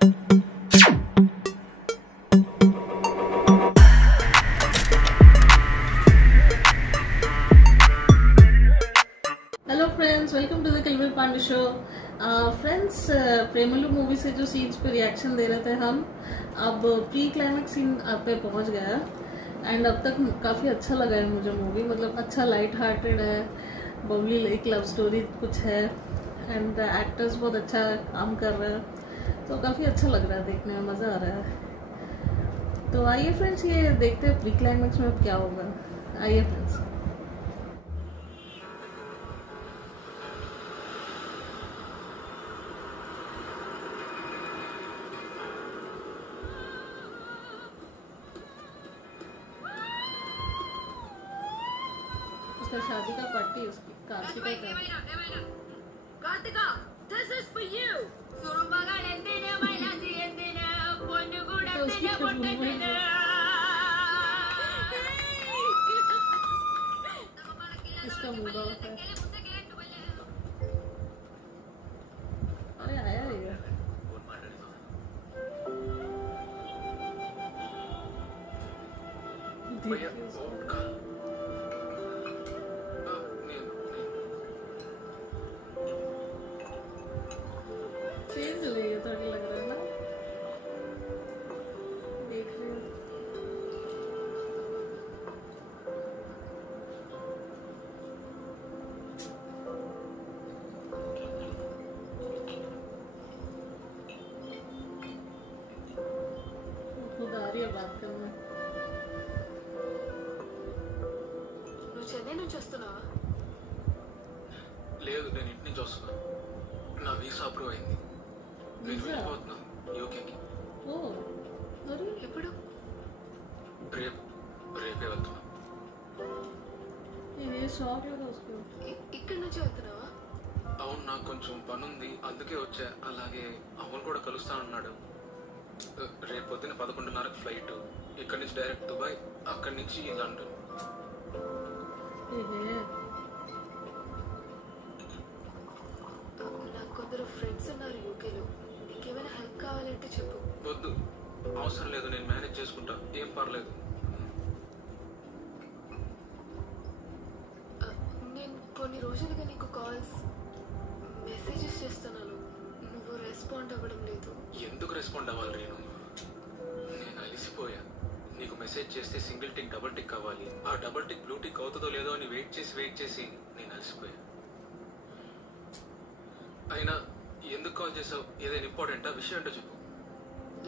Hello friends, welcome to the कलबल Pandey show. Friends, Premalu movie से जो सीन्स पे रिएक्शन दे रहे थे हम, अब प्री क्लाइमैक्स सीन पे पहुंच गया एंड अब तक काफ़ी अच्छा लगा है मुझे मूवी। मतलब अच्छा लाइट हार्टेड है, बबली एक लव स्टोरी कुछ है एंड एक्टर्स बहुत अच्छा काम कर रहे हैं, तो काफ़ी अच्छा लग रहा है, देखने में मज़ा आ रहा है। तो आइए फ्रेंड्स, ये देखते हैं प्री क्लाइमैक्स में अब क्या होगा। आइए फ्रेंड्स। उसका शादी का पार्टी, उसकी कार्तिका का। Karthika, this is for you. సురుమగా ఎంతేనే మైలాది ఎంతేనే పొన్ను కూడా ఎంతేనే పొట్టేనే. इसका मूड ऑफ है। अरे आया ये चेंज ले थोड़ी लग रहा है ना, देख रहे हो। खुद आ रही है बात करने। నువ్వు చెన్నై నుంచి వస్తున్నావా? లేదు, నేను ఇంటి నుంచి వస్తున్నా. నా వీసా అప్రూవ్ అయింది. నేను వెళ్ళిపోతున్నాను యూకేకి. ओ अरे ఎప్పుడు? రేపే వెళ్తున్నా. ये शॉक लगा उसको। ఇక్కడి నుంచి వెళ్తున్నావా? అవును, నాకు కొంచెం పని ఉంది, అందుకే వచ్చా. అలాగే అమ్మను కూడా కలుస్తానన్నాడు. రేపు పొద్దున్న 11:30కి ఫ్లైట్. ఇక్కడి నుంచి డైరెక్ట్ దుబాయ్, అక్కడి నుంచి లండన్. నాకు కొందరు ఫ్రెండ్స్ ఉన్నారు యూకేలో. నీకేమైనా హెల్ప్ కావాలంటే చెప్పు. వద్దు, అవసరం లేదు, నేను మేనేజ్ చేసుకుంటా, ఏం పర్లేదు. నేను కొన్ని రోజులుగా నీకు కాల్స్ మెసేజెస్ చేస్తున్నాను, నువ్వు రెస్పాండ్ అవ్వడం లేదు. ఎందుకు రెస్పాండ్ అవ్వాలి రేణు? నేను అలిసిపోయా. నీకు మెసేజ్ చేస్తే సింగిల్ టిక్ డబుల్ టిక్ అవ్వాలి, ఆ డబుల్ టిక్ బ్లూ టిక్ అవుతుందో లేదో అని వెయిట్ చేసి నేను అలిసిపోయా. అయినా ఎందుకు కాల్ చేసావు? ఏదైనా ఇంపార్టెంటా? విషయం ఏంటో చెప్పు.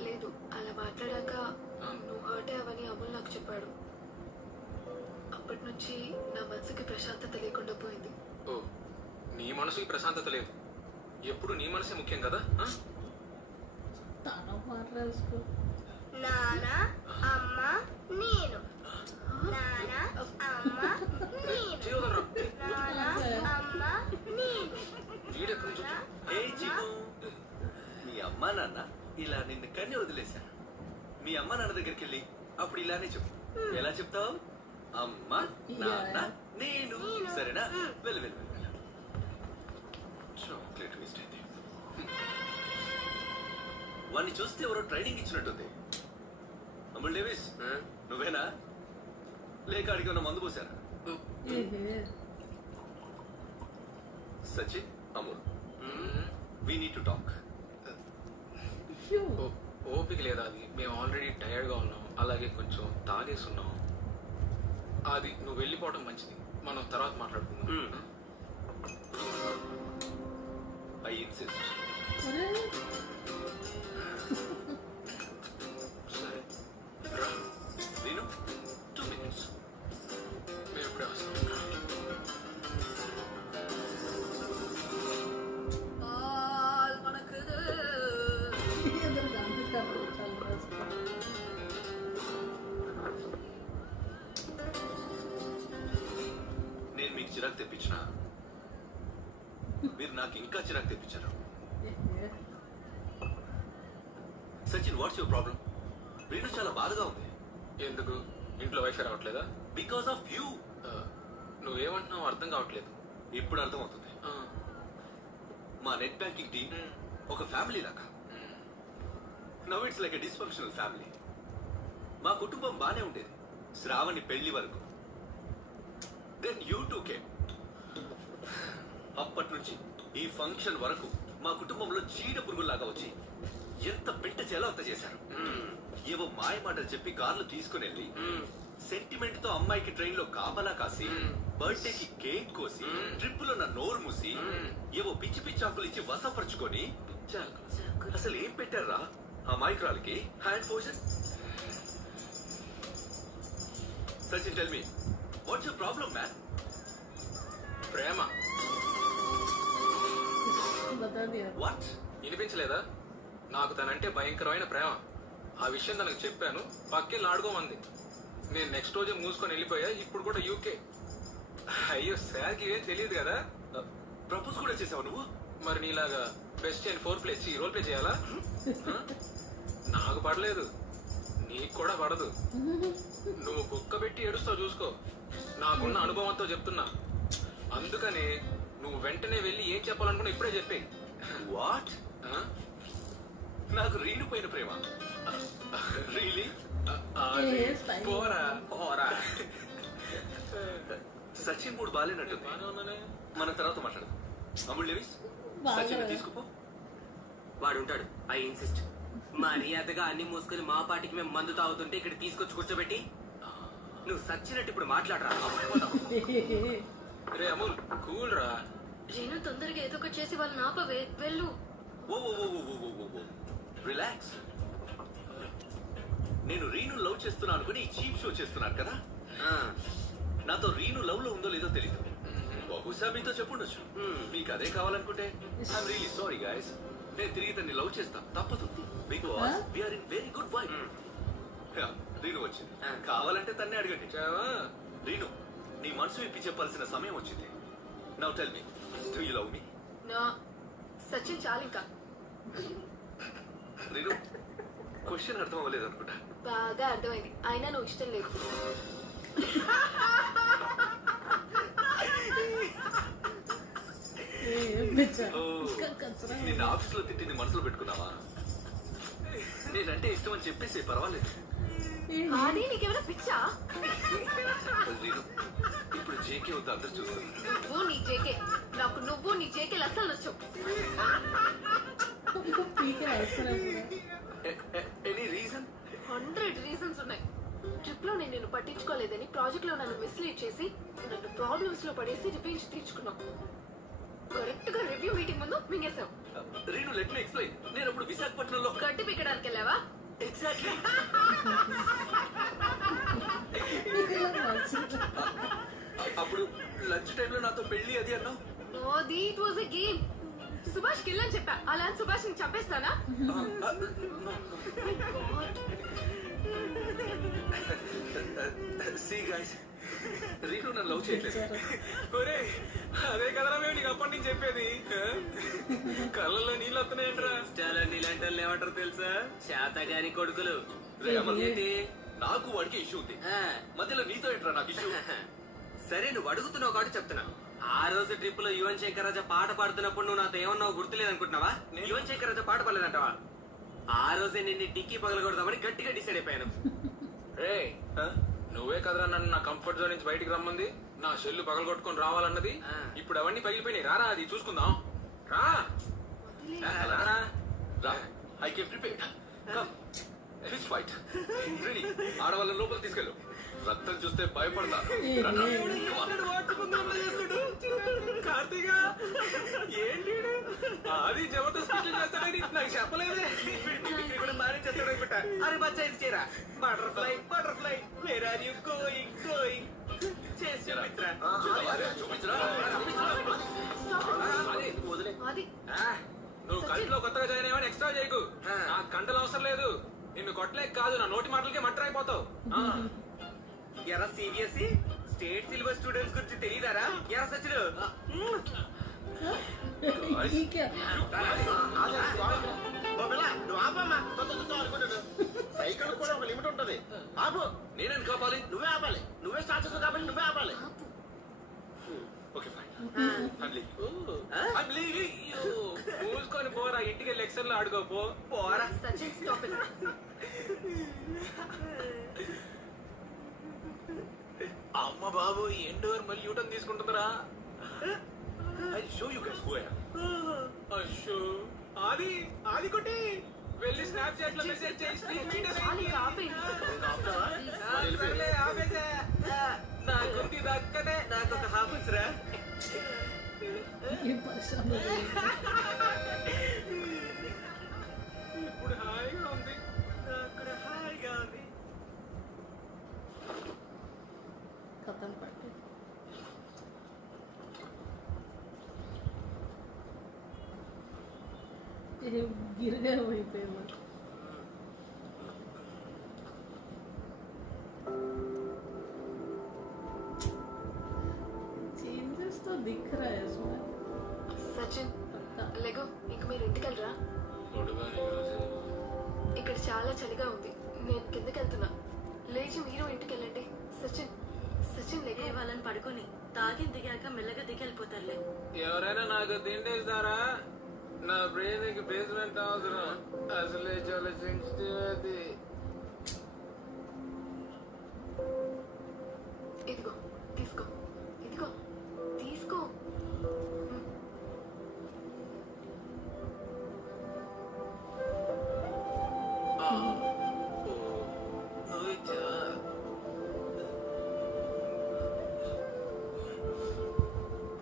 లేదు, అలా మాట్లాడాక నువ్వు హర్ట్ అయ్యావని అమూల్ నాకు చెప్పాడు. అప్పటి నుంచి నా మనసుకి ప్రశాంతత లేకుండా పోయింది. ఓ, నీ మనసుకి ప్రశాంతత లేదు. ఎప్పుడు నీ మనసే ముఖ్యం కదా. ताना मार रहा है उसको। నానా అమ్మ నేను, నానా అమ్మ నేను, నానా అమ్మ నేను. ఏ చిక్కు, మీ అమ్మా నాన్న ఇలా నిన్ను కన్ని వదిలేశాను. మీ అమ్మ నాన్న దగ్గరికి వెళ్ళి అప్పుడు ఇలానే చెప్పు. ఎలా చెప్తావు? అమ్మ నాన్న నేను. సరేనా? వెళ్ళు వెళ్ళు వెళ్ళు. చాక్లెట్ వేస్ట్ అయింది. వాడిని చూస్తే ఎవరో ట్రైనింగ్ ఇచ్చినట్టుంది. అమూల్ డేవిస్, నువ్వేనా? లేక అడిగి ఉన్న మందు పోసారా? Sachin, Amul, we need to talk. ఓపిక లేదా? అది మేము ఆల్రెడీ టైర్డ్ గా ఉన్నాం, అలాగే కొంచెం తాగేసి ఉన్నాం. అది నువ్వు వెళ్ళిపోవడం మంచిది, మనం తర్వాత మాట్లాడుకుందాం. I insist. సరే రా. నేను 2 minutes. మేము ఎప్పుడే వస్తాం. इधर गांधी का चल रहा है उसका। నేను మీకు చిరాకు తెప్పించిన, మీరు నాకు ఇంకా చిరాకు తెప్పించారు. Sachin, what's your problem? Reenu చాలా బాధగా ఉంది. ఎందుకు? ఇంట్లో వైఫై రావట్లేదా? Because of you. నువ్వేమంటున్నావు అర్థం కావట్లేదు. ఇప్పుడు అర్థమవుతుంది. మా నెట్ బ్యాంకింగ్ టీం ఒక ఫ్యామిలీ లాగా. Now it's like a dysfunctional family. మా కుటుంబం బానే ఉండేది శ్రావణి పెళ్లి వరకు. Then you too came. అప్పటి నుంచి ఈ ఫంక్షన్ వరకు మా కుటుంబంలో చీడ పురుగుల్లాగా వచ్చి ఎంత పింట చేయాలో అంత చేశారు. ఏవో మాయ మాటలు చెప్పి కార్లు తీసుకుని వెళ్ళి సెంటిమెంట్ తో అమ్మాయికి ట్రైన్ లో కాపలా కాసి బర్త్డే కి కేక్ కోసి ట్రిప్ లో నా నోరు మూసి ఏవో పిచ్చి పిచ్చి ఆకులు ఇచ్చి వసపరుచుకొని అసలు ఏం పెట్టారా ఆ మైక్రాలకి? హ్యాండ్ పోజన్. Sachin tell me what's your problem man? ప్రేమ. వాట్? వినిపించలేదా? నాకు తనంటే భయంకరమైన ప్రేమ. ఆ విషయం తనకు చెప్పాను, పక్కెళ్ళి ఆడుకోమంది. నేను నెక్స్ట్ రోజు మూసుకొని వెళ్ళిపోయా. ఇప్పుడు కూడా యూకే. అయ్యో సార్కి ఏం తెలియదు కదా. ప్రపోజ్ కూడా చేసావు నువ్వు? మరి నీలాగా best and 4 place role play చేయాలా? నాకు పడలేదు, నీకు కూడా పడదు. నువ్వు కుక్క పెట్టి ఏడుస్తావు చూసుకో. నాకున్న అనుభవంతో చెప్తున్నా. అందుకని నువ్వు వెంటనే వెళ్ళి ఏం చెప్పాలనుకున్నా ఇప్పుడే చెప్పేయి. వాట్? నాకు రీలు పోయిన ప్రేమ? రియలీ? పోరా పోరా. సచిన్ మూడు బాలేనట్టు. మన తర్వాత మాట్లాడదు. అమూల్ లెవిస్ సచిన్ తీసుకుపో. వాడుంటాడు. I insist. మర్యాదగా అన్ని మూసుకుని మా పాటికి మేము మందు తాగుతుంటే ఇక్కడ తీసుకొచ్చి కూర్చోబెట్టి నువ్వు సచ్చినట్టు ఇప్పుడు మాట్లాడరా. రే అమూల్ కూల్ రా. రీను తొందరగా ఏదో ఒకటి చేసి వాళ్ళని ఆపవే. వెళ్ళు. ఓ రిలాక్స్. నేను రీను లవ్ చేస్తున్నా అనుకుని ఈ చీప్ షో చేస్తున్నాను కదా. నాతో రీను లవ్ లో ఉందో లేదో తెలీదు. బహుశా మీతో చెప్పుండొచ్చు. మీకు అదే కావాలనుకుంటే ఐఎమ్ రియలీ సారీ గైస్. నేను తిరిగి తన్ని లవ్ చేస్తా, తప్పదు. Because we are in very good vibe. Reenu వచ్చింది. కావాలంటే తన్నే అడగండి. రీను, నీ మనసు విప్పి చెప్పాల్సిన సమయం వచ్చింది. Now tell me, do you love మీ? నా సచిన్ చాలు ఇంకా. రీను, క్వశ్చన్ అర్థం అవ్వలేదు అనుకుంటా. బాగా అర్థమైంది. అయినా నువ్వు ఇష్టం లేదు. నిన్న ఆఫీస్ లో తిట్టింది మనసులో పెట్టుకున్నావా? నేనంటే ఇష్టం అని చెప్పేసి పర్వాలేదు. అది నీకేమైనా పిచ్చా? ఇప్పుడు జేకే వద్ద అందరు చూస్తారు. నువ్వు నీ జేకే, నాకు నువ్వు నీ జేకేలు అసలు నచ్చవు. Any reason? 100 రీజన్స్ ఉన్నాయి. ట్రిప్ లో నేను నిన్ను పట్టించుకోలేదని ప్రాజెక్ట్ లో నన్ను మిస్లీడ్ చేసి నన్ను ప్రాబ్లమ్స్ లో పడేసి రివెంజ్ తీర్చుకున్నావు. కరెక్ట్ గా రివ్యూ మీటింగ్ ముందు మింగేశావు. Reenu, let me explain. నేను అప్పుడు విశాఖపట్నంలో గడ్డి పీకడానికి వెళ్ళావా? ఎగ్జాక్ట్లీ. అప్పుడు లంచ్ టైంలో నాతో పెళ్లి అది అన్నావు. అది it was a game. Subhash kill అని చెప్పా. అలా సుభాష్ ని చంపేస్తానా? సీ గైస్, రీను నన్ను లవ్ చేయట్లేదు. అదే కదరా మేము నీకు అప్పటి నుంచి చెప్పేది. కళ్ళల్లో నీళ్ళు వస్తున్నాయంటరా. నీలాంటి వాళ్ళు ఏమంటారు తెలుసా? శాతగాని కొడుకులు. ఏంటి? నాకు వాడికి ఇష్యూ ఉంది. మధ్యలో నీతో ఏంట్రా నాకు ఇష్యూ? సరే నువ్వు అడుగుతున్నావు కాబట్టి చెప్తున్నా. ఆ రోజు ట్రిప్ లో యువన్ శంకర్ రాజా పాట పాడుతున్నప్పుడు నువ్వు నాతో ఏమన్నావు గుర్తులేదనుకుంటున్నావా? యువన్ శంకర్ రాజా పాట పాడలేదంటావా? ఆ రోజే నిన్ను టిక్కీ పగలగొడదామని గట్టిగా డిసైడ్ అయిపోయాను. రే, నువ్వే కదరా నన్ను నా కంఫర్ట్ జోన్ నుంచి బయటికి రమ్మంది. నా షెల్లు పగలగొట్టుకొని రావాలన్నది. ఇప్పుడు అవన్నీ పగిలిపోయినాయి. రారా అది చూసుకుందాం. రా. I can prepared. Come, fish fight. Ready. ఆడవాళ్ళ లోపల తీసుకెళ్ళు. రక్తం చూస్తే భయపడతా. కార్తీగా ఏంటి అది జబర్దస్త్ చేస్తాడని నాకు చెప్పలేదే. మేనేజ్ చేస్తాడు అనుకుంటా. అరే బచ్చా ఇది చేరా. Butterfly butterfly where are you going going. చేసి చూపించరా. అది నువ్వు కంట్లో కొత్తగా జాయిన్ అయ్యావని ఎక్స్ట్రా చేయకు. నాకు కంటలు అవసరం లేదు. నిన్ను కొట్టలేక కాదు, నా నోటి మాటలకే మట్టర్ అయిపోతావు. ఎరా సిబిఎస్ఈ స్టేట్ సిలబస్ స్టూడెంట్స్ గురించి తెలియదారా? ఎరా సచిన్ నువ్వు ఆపమ్మా. సైకిల్ కూడా ఒక లిమిట్ ఉంటది. ఆపు. నేనేం కాపాలి? నువ్వే ఆపాలి. నువ్వే స్టార్ట్ చేస్తావు కాబట్టి నువ్వే ఆపాలి. Okay fine. మూసుకొని పోరా. ఇంటికి వెళ్ళి ఎక్సెల్ లో ఆడుకోపో. పోరా. Sachin stop it. అమ్మ బాబు ఎండోర్ మళ్ళీ U turn తీసుకుంటుందిరా. I show you guys who I am. అయ్యో ఆది ఆది కొట్టి వెళ్ళి స్నాప్చాట్ లో మెసేజ్ చేసి చాలు ఇక ఆపేయండి. సర్లే ఆపేసే. నాకుంది దక్కనే. నాకు ఒక హాఫ్ వచ్చరా. ये परेशान हो गई ఇప్పుడు హాయిగా ఉంది. అక్కడ హాయిగా ఉంది. खत्म पार्टी. ये गिर गए वहीं पे मैं. चेंजेस तो दिख रहा है इसमें. సచిన్ पक्का. లెగో ఇంక మీరు ఇంటికి వెళ్ళరా. పొడుగాని ఈరోజు. ఇక్కడ చాలా చలిగా ఉంది. నేను కిందకి వెళ్తున్నా. లేచి మీరు ఇంటికి వెళ్ళండి. సచిన్ సచిన్ లెగో. వాళ్ళని పడుకొని తాగి దిగాక మెల్లగా దిగెళ్ళిపోతారులే. ఎవరైనా నాకు తిండేస్తారా? నా బ్రెయిన్ కి బేస్మెంట్ అవసరం. అసలే చాలా సెన్సిటివ్ అది. ఇదిగో తీసుకో. ఇదిగో తీసుకో.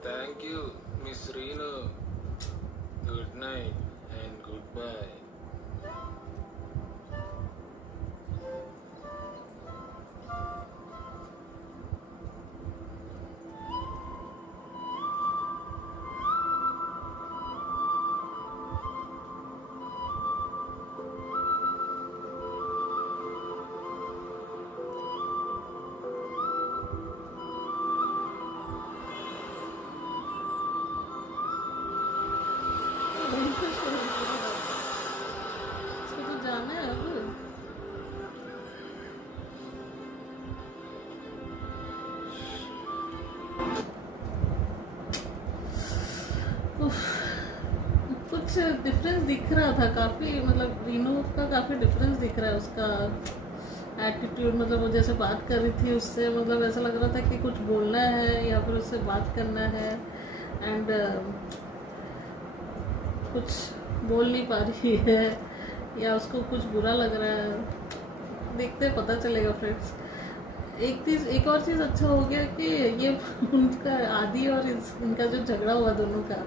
Thank you miss Reenu. Good night and good bye. इसको तो जाना है अब. उफ, कुछ डिफरेंस दिख रहा था काफी. मतलब रीनू का काफी डिफरेंस दिख रहा है. उसका एटीट्यूड, मतलब वो जैसे बात कर रही थी उससे, मतलब ऐसा लग रहा था कि कुछ बोलना है या फिर उससे बात करना है. एंड कुछ बोल नहीं पा रही है या उसको कुछ बुरा लग रहा है. देखते पता चलेगा फ्रेंड्स. एक और चीज़ अच्छा हो गया कि ये उनका आदि और इनका जो झगड़ा हुआ दोनों का,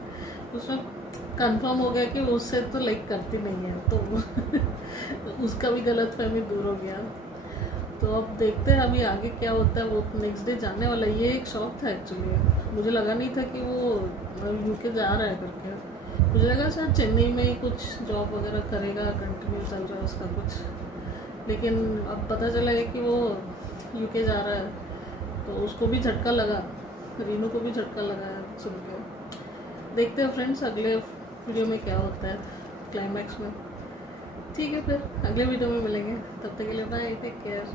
उसमें कंफर्म हो गया कि वो उससे तो लाइक करती नहीं है. तो उसका भी गलतफहमी दूर हो गया. तो अब देखते हैं अभी आगे क्या होता है. वो नेक्स्ट डे जाने वाला है. ये एक शौक था एक्चुअली. मुझे लगा नहीं था कि वो यूके जा रहा है करके. मुझे लगा शायद चेन्नई में ही कुछ जॉब वगैरह करेगा, कंटिन्यू चल रहा है उसका कुछ. लेकिन अब पता चला है कि वो यूके जा रहा है. तो उसको भी झटका लगा, रीनू को भी झटका लगा है सुन के. देखते हैं फ्रेंड्स अगले वीडियो में क्या होता है क्लाइमैक्स में. ठीक है, फिर अगले वीडियो में मिलेंगे. तब तक के लिए बाय, टेक केयर.